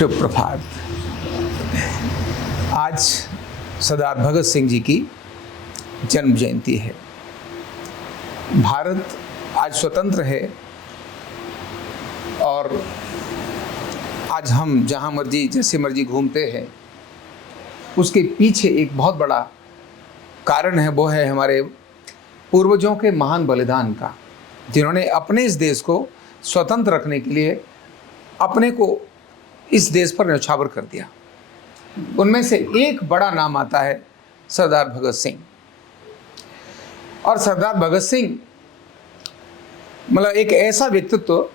शुभ प्रभात। आज सरदार भगत सिंह जी की जन्म जयंती है। भारत आज स्वतंत्र है और आज हम जहाँ मर्जी जैसे मर्जी घूमते हैं, उसके पीछे एक बहुत बड़ा कारण है। वो है हमारे पूर्वजों के महान बलिदान का, जिन्होंने अपने इस देश को स्वतंत्र रखने के लिए अपने को इस देश पर न्यौछावर कर दिया। उनमें से एक बड़ा नाम आता है सरदार भगत सिंह। और सरदार भगत सिंह मतलब एक ऐसा व्यक्तित्व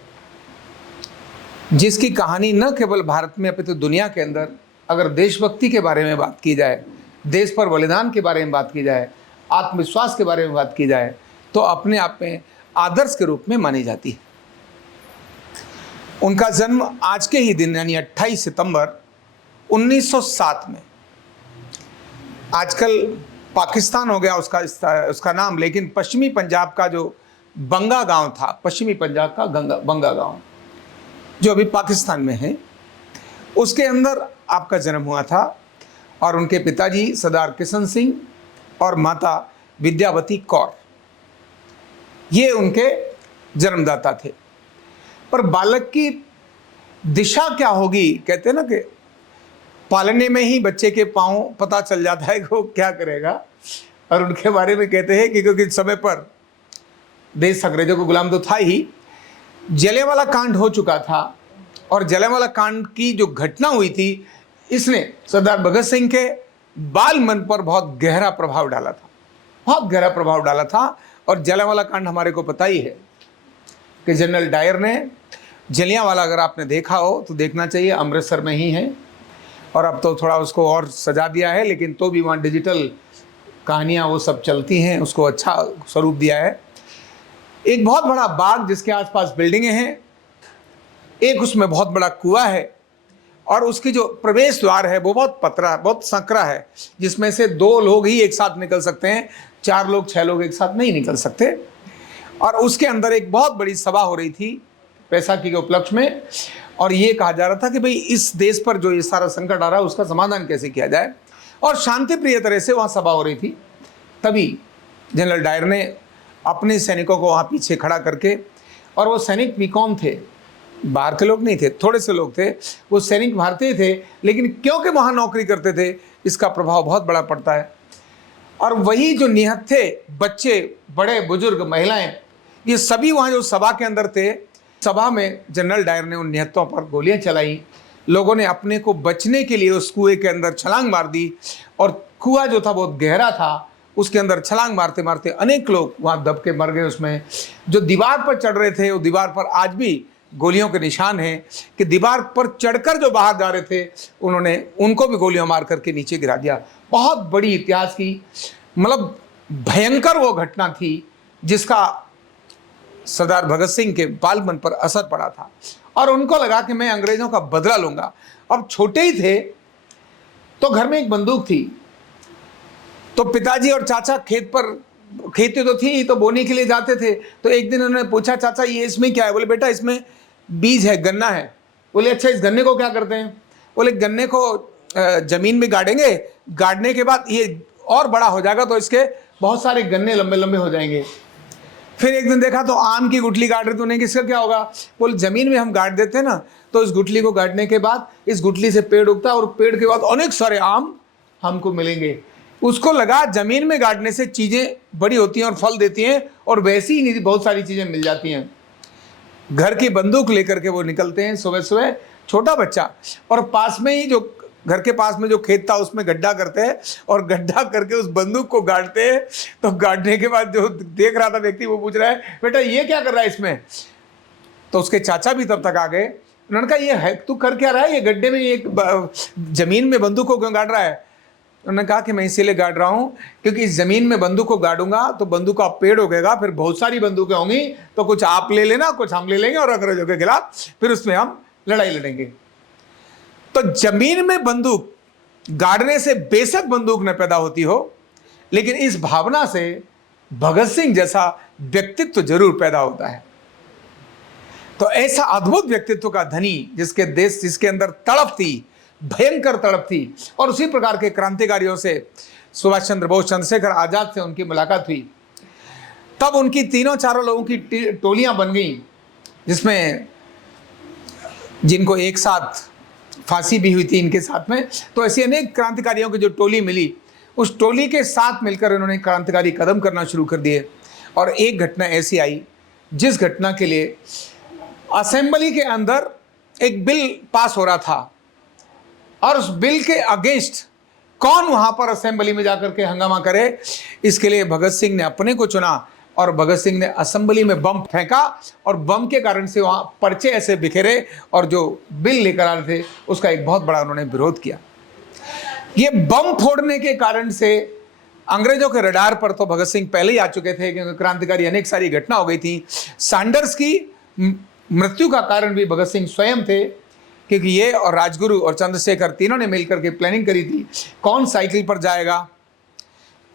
जिसकी कहानी न केवल भारत में अपितु दुनिया के अंदर, अगर देशभक्ति के बारे में बात की जाए, देश पर बलिदान के बारे में बात की जाए, आत्मविश्वास के बारे में बात की जाए, तो अपने आप में आदर्श के रूप में मानी जाती है। उनका जन्म आज के ही दिन यानी 28 सितंबर 1907 में, आजकल पाकिस्तान हो गया उसका नाम, लेकिन पश्चिमी पंजाब का जो बंगा गांव था, पश्चिमी पंजाब का बंगा गांव जो अभी पाकिस्तान में है, उसके अंदर आपका जन्म हुआ था। और उनके पिताजी सरदार किशन सिंह और माता विद्यावती कौर, ये उनके जन्मदाता थे। पर बालक की दिशा क्या होगी, कहते हैं ना कि पालने में ही बच्चे के पांव पता चल जाता है कि वो क्या करेगा। और उनके बारे में कहते हैं कि क्योंकि समय पर देश अंग्रेजों को गुलाम तो था ही, जलियांवाला कांड हो चुका था और जलियांवाला कांड की जो घटना हुई थी, इसने सरदार भगत सिंह के बाल मन पर बहुत गहरा प्रभाव डाला था, बहुत गहरा प्रभाव डाला था। और जलियांवाला कांड हमारे को पता ही है कि जनरल डायर ने जलियांवाला, अगर आपने देखा हो तो देखना चाहिए, अमृतसर में ही है। और अब तो थोड़ा उसको और सजा दिया है, लेकिन तो भी वहाँ डिजिटल कहानियाँ वो सब चलती हैं, उसको अच्छा स्वरूप दिया है। एक बहुत बड़ा बाग जिसके आसपास बिल्डिंगें हैं, एक उसमें बहुत बड़ा कुआं है और उसकी जो प्रवेश द्वार है वो बहुत पतरा, बहुत संकरा है, जिसमें से 2 लोग ही एक साथ निकल सकते हैं, 4 लोग 6 लोग एक साथ नहीं निकल सकते। और उसके अंदर एक बहुत बड़ी सभा हो रही थी बैसाखी के उपलक्ष्य में, और ये कहा जा रहा था कि भाई इस देश पर जो ये सारा संकट आ रहा है उसका समाधान कैसे किया जाए, और शांति प्रिय तरह से वहाँ सभा हो रही थी। तभी जनरल डायर ने अपने सैनिकों को वहाँ पीछे खड़ा करके, और वो सैनिक भी कौन थे, बाहर के लोग नहीं थे, थोड़े से लोग थे, वो सैनिक भारतीय थे, लेकिन क्योंकि वहाँ नौकरी करते थे इसका प्रभाव बहुत बड़ा पड़ता है। और वही जो निहत्थे थे, बच्चे, बड़े बुजुर्ग, महिलाएं, ये सभी वहाँ जो सभा के अंदर थे, सभा में जनरल डायर ने उन निहत्थों पर गोलियां चलाई। लोगों ने अपने को बचने के लिए उस कुएं के अंदर छलांग मार दी, और कुआं जो था बहुत गहरा था, उसके अंदर छलांग मारते मारते अनेक लोग वहाँ दब के मर गए। उसमें जो दीवार पर चढ़ रहे थे, वो दीवार पर आज भी गोलियों के निशान हैं कि दीवार पर चढ़कर जो बाहर जा रहे थे, उन्होंने उनको भी गोलियां मार करके नीचे गिरा दिया। बहुत बड़ी इतिहास की मतलब भयंकर वो घटना थी, जिसका सरदार भगत सिंह के बाल मन पर असर पड़ा था। और उनको लगा कि मैं अंग्रेजों का बदला लूंगा। अब छोटे ही थे तो घर में एक बंदूक थी, तो पिताजी और चाचा खेत पर, खेती तो थी तो बोने के लिए जाते थे। तो एक दिन उन्होंने पूछा, चाचा ये इसमें क्या है? बोले बेटा इसमें बीज है, गन्ना है। बोले अच्छा इस गन्ने को क्या करते हैं? बोले गन्ने को जमीन में गाड़ेंगे, गाड़ने के बाद ये और बड़ा हो जाएगा तो इसके बहुत सारे गन्ने लंबे लंबे हो जाएंगे। फिर एक दिन देखा तो आम की गुठली गाड़ रहे, तो उन्हें किसका क्या होगा? बोले जमीन में हम गाड़ देते हैं ना, तो इस गुठली को गाड़ने के बाद इस गुठली से पेड़ उगता है और पेड़ के बाद अनेक सारे आम हमको मिलेंगे। उसको लगा जमीन में गाड़ने से चीजें बड़ी होती हैं और फल देती हैं, और वैसी ही बहुत सारी चीजें मिल जाती हैं। घर की बंदूक लेकर के वो निकलते हैं सुबह सुबह, छोटा बच्चा, और पास में ही जो घर के पास में जो खेत था उसमें गड्ढा करते हैं, और गड्ढा करके उस बंदूक को गाड़ते हैं। तो गाड़ने के बाद जो देख रहा था व्यक्ति, वो पूछ रहा है बेटा ये क्या कर रहा है इसमें? तो उसके चाचा भी तब तक आ गए। उन्होंने कहा ये है तू कर क्या रहा है, ये गड्ढे में एक जमीन में बंदूक को क्यों गाड़ रहा है? उन्होंने कहा कि मैं इसीलिए गाड़ रहा हूँ क्योंकि इस जमीन में बंदूक को गाड़ूंगा तो बंदूक का पेड़ उगेगा, फिर बहुत सारी बंदूकें होंगी, तो कुछ आप ले लेना, कुछ हम ले लेंगे, और अंग्रेजों के खिलाफ फिर उसमें हम लड़ाई लड़ेंगे। तो जमीन में बंदूक गाड़ने से बेशक बंदूक न पैदा होती हो, लेकिन इस भावना से भगत सिंह जैसा व्यक्तित्व जरूर पैदा होता है। तो ऐसा अद्भुत व्यक्तित्व का धनी, जिसके अंदर तड़प थी, भयंकर तड़प थी, और उसी प्रकार के क्रांतिकारियों से, सुभाष चंद्र बोस, चंद्रशेखर आजाद से उनकी मुलाकात हुई। तब उनकी तीनों चारों लोगों की टोलियां बन गई, जिसमें जिनको एक साथ फांसी भी हुई थी इनके साथ में। तो ऐसी अनेक क्रांतिकारियों की जो टोली मिली, उस टोली के साथ मिलकर इन्होंने क्रांतिकारी कदम करना शुरू कर दिए। और एक घटना ऐसी आई जिस घटना के लिए असेंबली के अंदर एक बिल पास हो रहा था, और उस बिल के अगेंस्ट कौन वहां पर असेंबली में जाकर के हंगामा करे, इसके लिए भगत सिंह ने अपने को चुना। और भगत सिंह ने असेंबली में बम फेंका, और बम के कारण से वहां पर्चे ऐसे बिखरे, और जो बिल लेकर आ रहे थे उसका एक बहुत बड़ा उन्होंने विरोध किया। ये बम फोड़ने के कारण से अंग्रेजों के रडार पर तो भगत सिंह पहले ही आ चुके थे, क्योंकि क्रांतिकारी अनेक सारी घटना हो गई थी। सैंडर्स की मृत्यु का कारण भी भगत सिंह स्वयं थे, क्योंकि ये और राजगुरु और चंद्रशेखर तीनों ने मिलकर के प्लानिंग करी थी, कौन साइकिल पर जाएगा,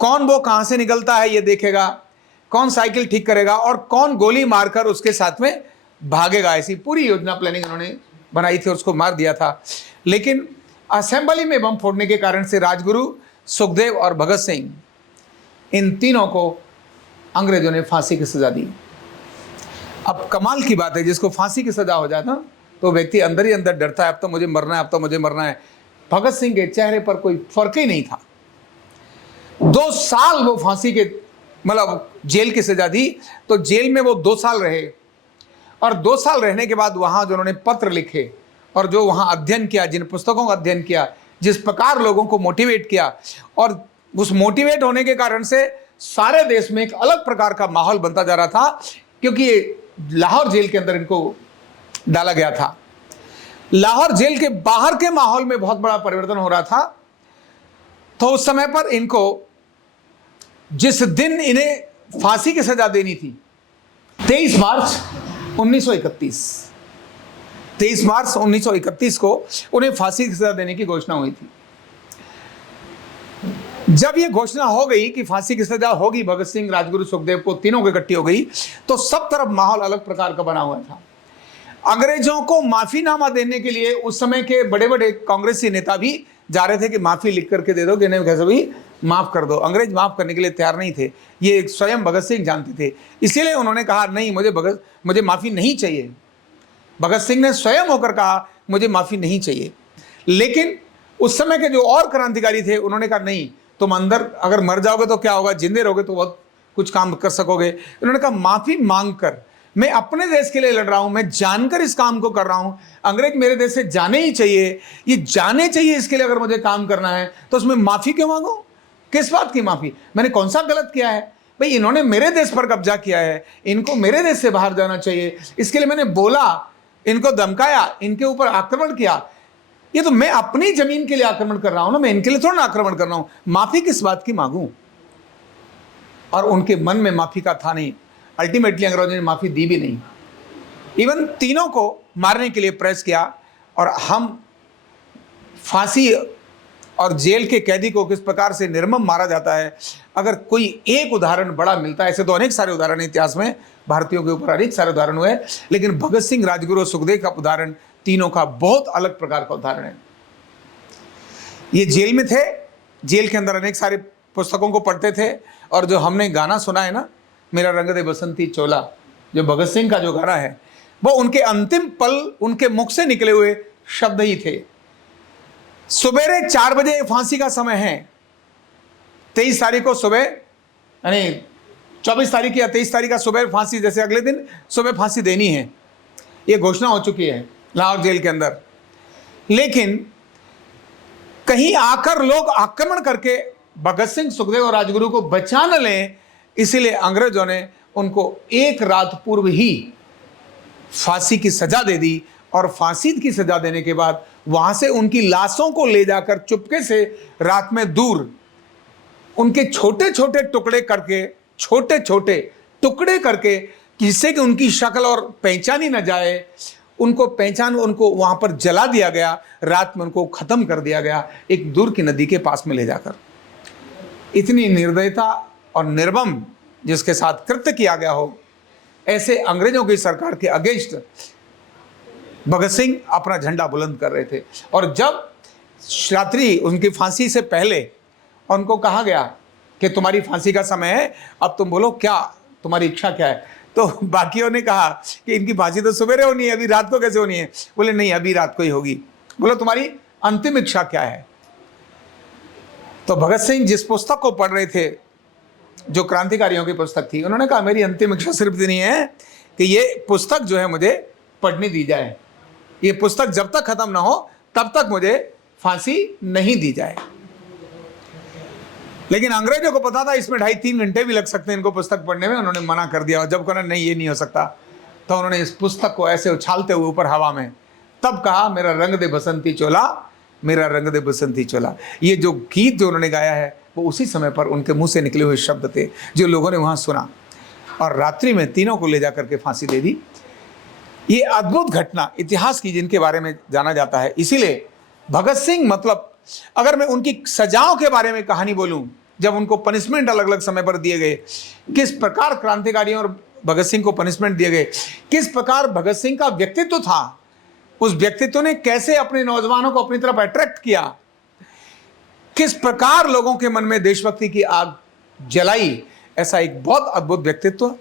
कौन वो कहां से निकलता है ये देखेगा, कौन साइकिल ठीक करेगा, और कौन गोली मारकर उसके साथ में भागेगा। ऐसी पूरी योजना प्लानिंग उन्होंने बनाई थी और उसको मार दिया था। लेकिन असेंबली में बम फोड़ने के कारण से राजगुरु, सुखदेव और भगत सिंह, इन तीनों को अंग्रेजों ने फांसी की सजा दी। अब कमाल की बात है, जिसको फांसी की सजा हो जाता तो व्यक्ति अंदर ही अंदर डरता है, अब तो मुझे मरना है, अब तो मुझे मरना है। भगत सिंह के चेहरे पर कोई फर्क ही नहीं था। 2 साल वो फांसी के मतलब जेल की सजा दी, तो जेल में वो 2 साल रहे, और 2 साल रहने के बाद वहां जो उन्होंने पत्र लिखे और जो वहां अध्ययन किया, जिन पुस्तकों का अध्ययन किया, जिस प्रकार लोगों को मोटिवेट किया, और उस मोटिवेट होने के कारण से सारे देश में एक अलग प्रकार का माहौल बनता जा रहा था, क्योंकि लाहौर जेल के अंदर इनको डाला गया था। लाहौर जेल के बाहर के माहौल में बहुत बड़ा परिवर्तन हो रहा था। तो उस समय पर इनको, जिस दिन इन्हें फांसी की सजा देनी थी, 23 मार्च 1931 को उन्हें फांसी की सजा देने की घोषणा हुई थी। जब यह घोषणा हो गई कि फांसी की सजा होगी भगत सिंह, राजगुरु, सुखदेव को, तीनों की इकट्ठी हो गई, तो सब तरफ माहौल अलग प्रकार का बना हुआ था। अंग्रेजों को माफीनामा देने के लिए उस समय के बड़े बड़े कांग्रेसी नेता भी जा रहे थे कि माफी लिख करके दे दो, इन्हें कैसे भी माफ कर दो। अंग्रेज माफ करने के लिए तैयार नहीं थे, ये स्वयं भगत सिंह जानते थे। इसीलिए उन्होंने कहा नहीं, मुझे माफी नहीं चाहिए। भगत सिंह ने स्वयं होकर कहा मुझे माफी नहीं चाहिए। लेकिन उस समय के जो और क्रांतिकारी थे उन्होंने कहा नहीं, तुम अंदर अगर मर जाओगे तो क्या होगा, जिंदे रहोगे तो बहुत कुछ काम कर सकोगे। उन्होंने कहा माफी मांग कर, मैं अपने देश के लिए लड़ रहा हूं, मैं जानकर इस काम को कर रहा हूं, अंग्रेज मेरे देश से जाने ही चाहिए, ये जाने चाहिए। इसके लिए अगर मुझे काम करना है तो उसमें माफी क्यों मांगू, किस बात की माफी, मैंने कौन सा गलत किया है भाई, इन्होंने मेरे देश पर कब्जा किया है, इनको मेरे देश से बाहर जाना चाहिए, इसके लिए मैंने बोला, इनको धमकाया, इनके ऊपर आक्रमण किया, ये तो मैं अपनी जमीन के लिए आक्रमण कर रहा हूं ना, मैं इनके लिए थोड़ा ना आक्रमण कर रहा हूं, माफी किस बात की मांगू। और उनके मन में माफी का था नहीं। अल्टीमेटली अंग्रेजों ने माफी दी भी नहीं, इवन तीनों को मारने के लिए प्रेस किया। और हम फांसी और जेल के कैदी को किस प्रकार से निर्मम मारा जाता है, अगर कोई एक उदाहरण बड़ा मिलता है, ऐसे तो अनेक सारे उदाहरण इतिहास में भारतीयों के ऊपर अनेक सारे उदाहरण हुए, लेकिन भगत सिंह, राजगुरु और सुखदेव का उदाहरण तीनों का बहुत अलग प्रकार का उदाहरण है। ये जेल में थे, जेल के अंदर अनेक सारे पुस्तकों को पढ़ते थे, और जो हमने गाना सुना है ना, मेरा रंग दे बसंती चोला, जो भगत सिंह का जो गाना है, वो उनके अंतिम पल उनके मुख से निकले हुए शब्द ही थे। सुबेरे 4 बजे फांसी का समय है, 23 तारीख को सुबह, यानी 24 तारीख या 23 तारीख का सुबह फांसी, जैसे अगले दिन सुबह फांसी देनी है, ये घोषणा हो चुकी है लाहौर जेल के अंदर। लेकिन कहीं आकर लोग आक्रमण करके भगत सिंह, सुखदेव और राजगुरु को बचा न लें, इसीलिए अंग्रेजों ने उनको एक रात पूर्व ही फांसी की सजा दे दी। और फांसी की सजा देने के बाद वहां से उनकी लाशों को ले जाकर चुपके से रात में दूर उनके छोटे छोटे टुकड़े करके, छोटे छोटे टुकड़े करके, जिससे कि उनकी शक्ल और पहचानी न जाए, उनको वहां पर जला दिया गया, रात में उनको खत्म कर दिया गया, एक दूर की नदी के पास में ले जाकर। इतनी निर्दयता और निर्मम जिसके साथ कृत्य किया गया हो, ऐसे अंग्रेजों की सरकार के अगेंस्ट भगत सिंह अपना झंडा बुलंद कर रहे थे। और जब रात्रि उनकी फांसी से पहले उनको कहा गया कि तुम्हारी फांसी का समय है, अब तुम बोलो क्या तुम्हारी इच्छा क्या है, तो बाकियों ने कहा कि इनकी फांसी तो सवेरे होनी है, अभी रात को कैसे होनी है? बोले नहीं, अभी रात को ही होगी। बोलो तुम्हारी अंतिम इच्छा क्या है? तो भगत सिंह जिस पुस्तक को पढ़ रहे थे, जो क्रांतिकारियों की पुस्तक थी, उन्होंने कहा मेरी अंतिम इच्छा सिर्फ इतनी है कि ये पुस्तक जो है मुझे पढ़ने दी जाए, ये पुस्तक जब तक खत्म ना हो तब तक मुझे फांसी नहीं दी जाए। लेकिन अंग्रेजों को पता था इसमें 2.5-3 घंटे भी लग सकते हैं इनको पुस्तक पढ़ने में। उन्होंने मना कर दिया, और जब कहा नहीं ये नहीं हो सकता, तो उन्होंने इस पुस्तक को ऐसे उछालते हुए ऊपर हवा में तब कहा मेरा रंग दे बसंती चोला, मेरा रंग दे बसंती चोला। ये जो गीत जो उन्होंने गाया है वो उसी समय पर उनके मुंह से निकले हुए शब्द थे जो लोगों ने वहां सुना, और रात्रि में तीनों को ले जाकर के फांसी दे दी। ये अद्भुत घटना इतिहास की जिनके बारे में जाना जाता है। इसीलिए भगत सिंह मतलब, अगर मैं उनकी सजाओं के बारे में कहानी बोलूं, जब उनको पनिशमेंट अलग अलग समय पर दिए गए, किस प्रकार क्रांतिकारियों और भगत सिंह को पनिशमेंट दिए गए, किस प्रकार भगत सिंह का व्यक्तित्व था, उस व्यक्तित्व ने कैसे अपने नौजवानों को अपनी तरफ अट्रैक्ट किया, किस प्रकार लोगों के मन में देशभक्ति की आग जलाई, ऐसा एक बहुत अद्भुत व्यक्तित्व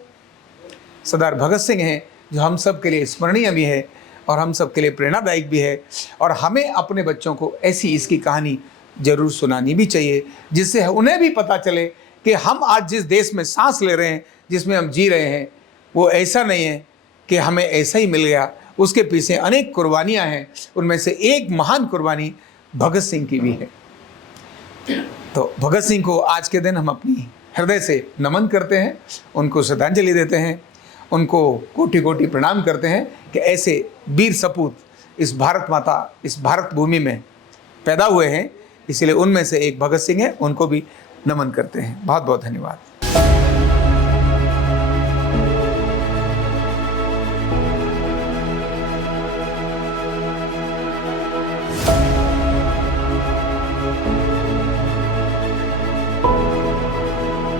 सरदार भगत सिंह है, जो हम सब के लिए स्मरणीय भी है और हम सब के लिए प्रेरणादायक भी है। और हमें अपने बच्चों को ऐसी इसकी कहानी जरूर सुनानी भी चाहिए, जिससे उन्हें भी पता चले कि हम आज जिस देश में सांस ले रहे हैं, जिसमें हम जी रहे हैं, वो ऐसा नहीं है कि हमें ऐसा ही मिल गया, उसके पीछे अनेक कुर्बानियां हैं। उनमें से एक महान कुर्बानी भगत सिंह की भी है। तो भगत सिंह को आज के दिन हम अपनी हृदय से नमन करते हैं, उनको श्रद्धांजलि देते हैं, उनको कोटि कोटि प्रणाम करते हैं कि ऐसे वीर सपूत इस भारत माता, इस भारत भूमि में पैदा हुए हैं। इसलिए उनमें से एक भगत सिंह है, उनको भी नमन करते हैं। बहुत बहुत धन्यवाद।